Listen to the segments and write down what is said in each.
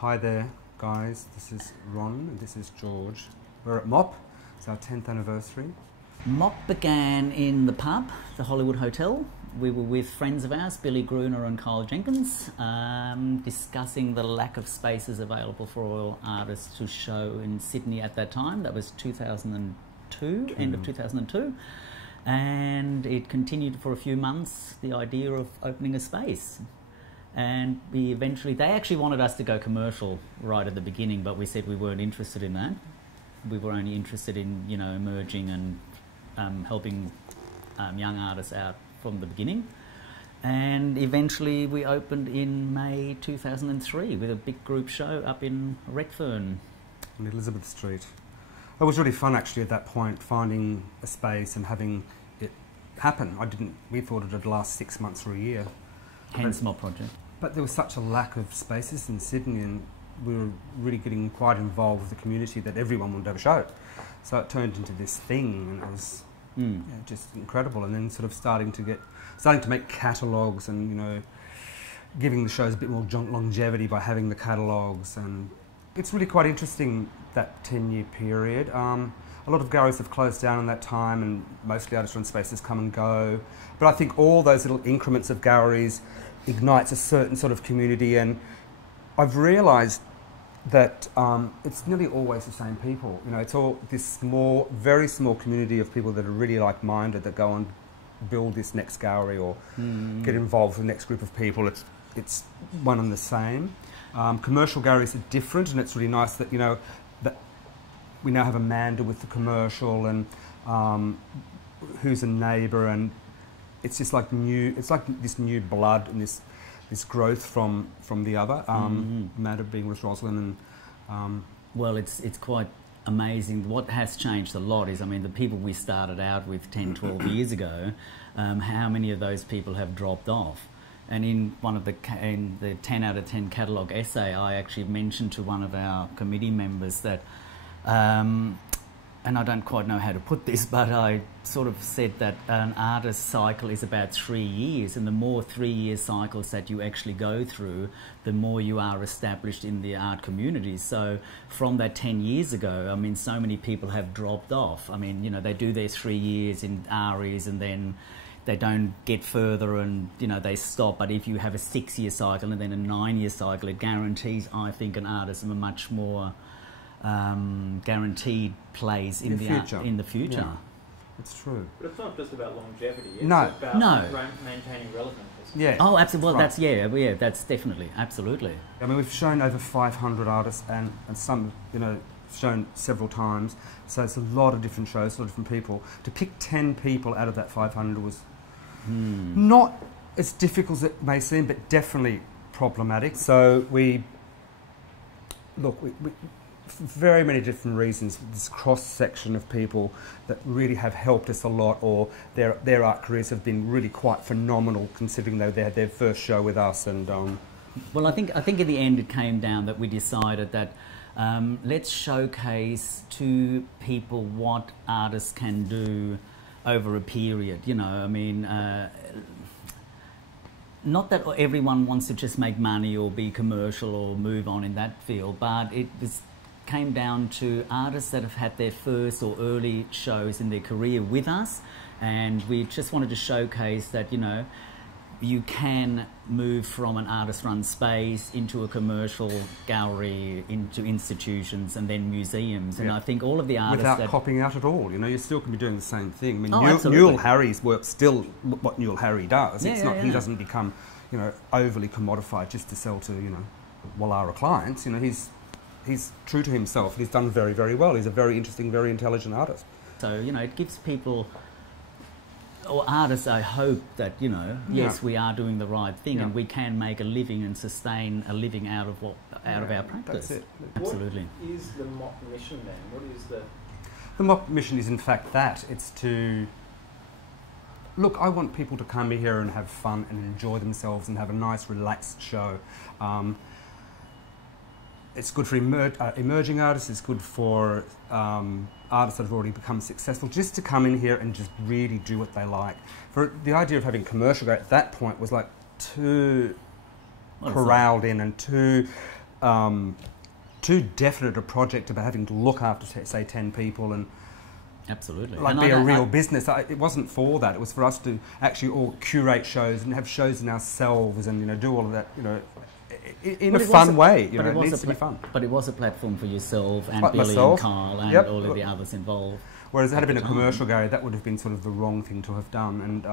Hi there, guys. This is Ron and this is George. We're at MOP. It's our 10th anniversary. MOP began in the pub, the Hollywood Hotel. We were with friends of ours, Billy Gruner and Kyle Jenkins, discussing the lack of spaces available for all artists to show in Sydney at that time. That was 2002, end of 2002. And it continued for a few months, the idea of opening a space. And we eventually, they actually wanted us to go commercial right at the beginning, but we said we weren't interested in that. We were only interested in, you know, emerging and helping young artists out from the beginning. And eventually we opened in May 2003 with a big group show up in Redfern. On Elizabeth Street. It was really fun actually at that point, finding a space and having it happen. We thought it would last 6 months or a year. Hence MOP Project. But there was such a lack of spaces in Sydney, and we were really getting quite involved with the community that everyone wanted to have a show. So it turned into this thing, and it was just incredible. And then sort of starting to make catalogues, and you know, giving the shows a bit more longevity by having the catalogues. And it's really quite interesting, that 10-year period. A lot of galleries have closed down in that time, and mostly artist-run spaces come and go. But I think all those little increments of galleries ignites a certain sort of community, and I've realised that it's nearly always the same people. You know, it's all this small, very small community of people that are really like-minded that go and build this next gallery or get involved with the next group of people. It's one and the same. Commercial galleries are different, and it's really nice that, you know, that we now have Amanda with the commercial, and who's a neighbour, and it's just like new. It's like this new blood and this growth from the other. Amanda being with Rosalind, and well, it's quite amazing. What has changed a lot is, I mean, the people we started out with 10, 12 years ago, how many of those people have dropped off? And in the 10 out of 10 catalogue essay, I actually mentioned to one of our committee members that, and I don't quite know how to put this, but I sort of said that an artist's cycle is about 3 years, and the more 3-year cycles that you actually go through, the more you are established in the art community. So from that 10 years ago, I mean, so many people have dropped off. I mean, you know, they do their 3 years in ARIs and then they don't get further, and you know, they stop. But if you have a 6-year cycle and then a 9-year cycle, it guarantees, I think, an artist a much more guaranteed place in the future. Yeah, it's true. But it's not just about longevity. It's no. about maintaining relevance. Yeah. Oh, absolutely. Well, that's yeah. That's definitely, absolutely. I mean, we've shown over 500 artists, and some, you know, shown several times. So it's a lot of different shows, a lot of different people. To pick 10 people out of that 500 was not as difficult as it may seem, but definitely problematic. So we for very many different reasons, this cross-section of people that really have helped us a lot, or their art careers have been really quite phenomenal, considering they had their first show with us. And well, I think in the end it came down that we decided that let's showcase to people what artists can do over a period. You know, I mean, not that everyone wants to just make money or be commercial or move on in that field, but it came down to artists that have had their first or early shows in their career with us, and we just wanted to showcase that, you know, you can move from an artist-run space into a commercial gallery, into institutions, and then museums. And I think all of the artists without copying out at all, you know, you still can be doing the same thing. I mean, Oh, Newell Harry's work still what Newell Harry does. Yeah, it's not he doesn't become, you know, overly commodified just to sell to, you know, Wallara clients. You know, he's true to himself. He's done very, very well. He's a very interesting, very intelligent artist. So, you know, it gives people, or artists, I hope that, you know, yes, we are doing the right thing, and we can make a living and sustain a living out of our practice. That's it. Absolutely. What is the MOP mission then? What is The MOP mission is in fact that. It's to look, I want people to come here and have fun and enjoy themselves and have a nice, relaxed show. It's good for emerging artists, it's good for artists that have already become successful, just to come in here and just really do what they like. For the idea of having commercial at that point was like too corralled in and too too definite a project about having to look after, say, 10 people and absolutely, like and be a real business. It wasn't for that. It was for us to actually all curate shows and have shows in ourselves and, you know, do all of that, you know, in a fun way. You know, it needs to be fun. But it was a platform for yourself and Like Billy myself. and Carl and Yep. all of the others involved. Whereas had it been a commercial gallery, that would have been sort of the wrong thing to have done. And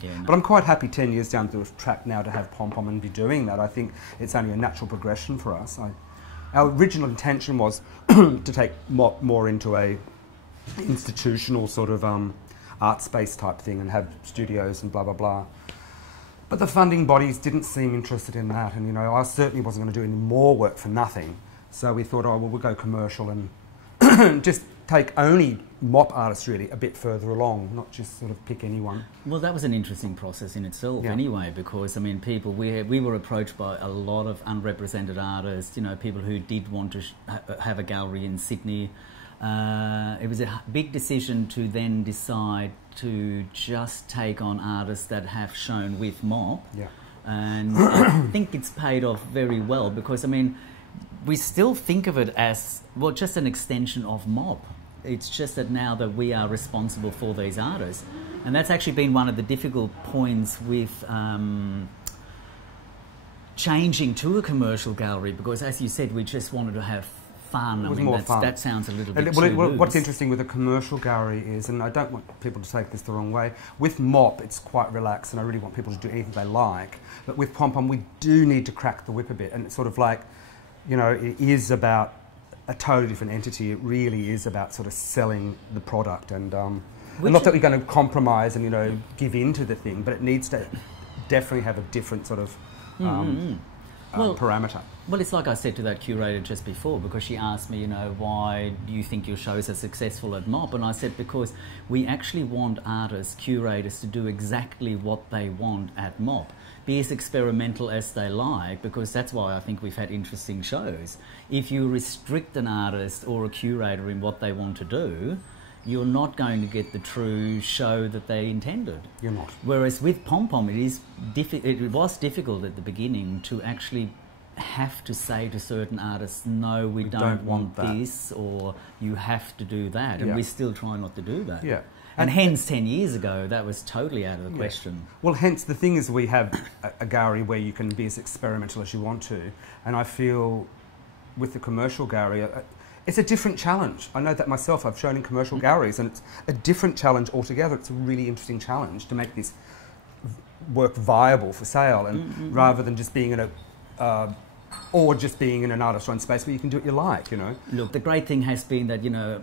Yeah, no. but I'm quite happy 10 years down the track now to have Pom Pom and be doing that. I think it's only a natural progression for us. Our original intention was to take more into a institutional sort of art space type thing and have studios and blah, blah, blah. But the funding bodies didn't seem interested in that. And, you know, I certainly wasn't going to do any more work for nothing. So we thought, oh, well, we'll go commercial and just take only MOP artists really a bit further along, not just sort of pick anyone. Well, that was an interesting process in itself anyway, because, I mean, we were approached by a lot of unrepresented artists, you know, people who did want to have a gallery in Sydney. It was a big decision to then decide to just take on artists that have shown with MOP. Yeah. And I think it's paid off very well because, I mean, we still think of it as, well, just an extension of MOP. It's just that now that we are responsible for these artists. And that's actually been one of the difficult points with changing to a commercial gallery because, as you said, we just wanted to have fun. I mean, that sounds a little bit too loose. What's interesting with a commercial gallery is, and I don't want people to take this the wrong way, with MOP it's quite relaxed and I really want people to do anything they like. But with Pom Pom we do need to crack the whip a bit, and it's sort of like, you know, it is about a totally different entity. It really is about sort of selling the product and not that we're going to compromise and, you know, give in to the thing, but it needs to definitely have a different sort of parameter. Well, it's like I said to that curator just before, because she asked me, you know, why do you think your shows are successful at MOP? And I said, because we actually want artists, curators, to do exactly what they want at MOP. Be as experimental as they like, because that's why I think we've had interesting shows. If you restrict an artist or a curator in what they want to do, you're not going to get the true show that they intended. You're not. Whereas with Pom Pom, it was difficult at the beginning to actually have to say to certain artists, no, we don't want this, or you have to do that. And we still try not to do that. Yeah. And hence, 10 years ago, that was totally out of the question. Well, hence, the thing is we have a gallery where you can be as experimental as you want to. And I feel with the commercial gallery, it's a different challenge. I know that myself. I've shown in commercial galleries, and it's a different challenge altogether. It's a really interesting challenge to make this work viable for sale, and rather than just being in a... or just being in an artist-run space where you can do what you like, you know. Look, the great thing has been that, you know,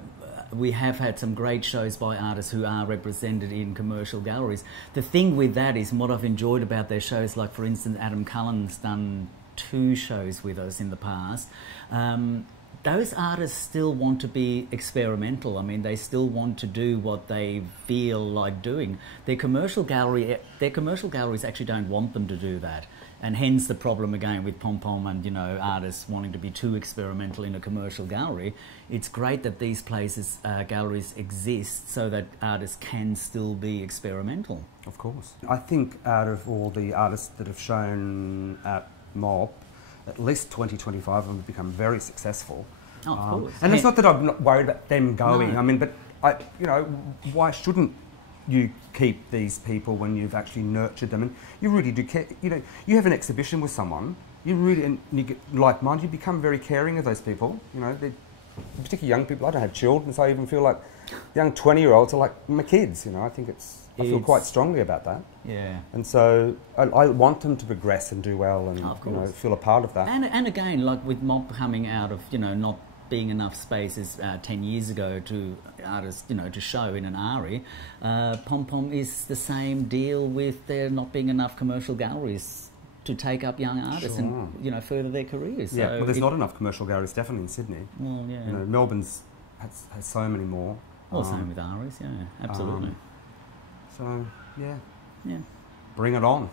we have had some great shows by artists who are represented in commercial galleries. The thing with that is, and what I've enjoyed about their shows, like for instance, Adam Cullen's done 2 shows with us in the past. Those artists still want to be experimental. I mean, they still want to do what they feel like doing. Their commercial galleries actually don't want them to do that. And hence the problem again with Pom Pom and, you know, artists wanting to be too experimental in a commercial gallery. It's great that these places, galleries exist so that artists can still be experimental. Of course. I think out of all the artists that have shown at MOP, at least 20, 25 of them have become very successful. Oh, of course. And it's not that I'm not worried about them going. No. I mean, but, you know, why shouldn't you keep these people when you've actually nurtured them? And you really do care. You know, you have an exhibition with someone, you really, and you get like-minded, you become very caring of those people. You know, particularly young people. I don't have children, so I even feel like young 20-year-olds are like my kids. You know, I feel quite strongly about that. Yeah. And so I want them to progress and do well, and you know, feel a part of that. And again, like with MOP coming out of, you know, not being enough spaces 10 years ago to artists, you know, to show in an ARI, Pom Pom is the same deal with there not being enough commercial galleries to take up young artists and, you know, further their careers. Yeah, so well, there's not enough commercial galleries, definitely in Sydney. Well, yeah. You know, Melbourne's has so many more. Well, same with ARIs, yeah, absolutely. So, yeah. Yeah. Bring it on.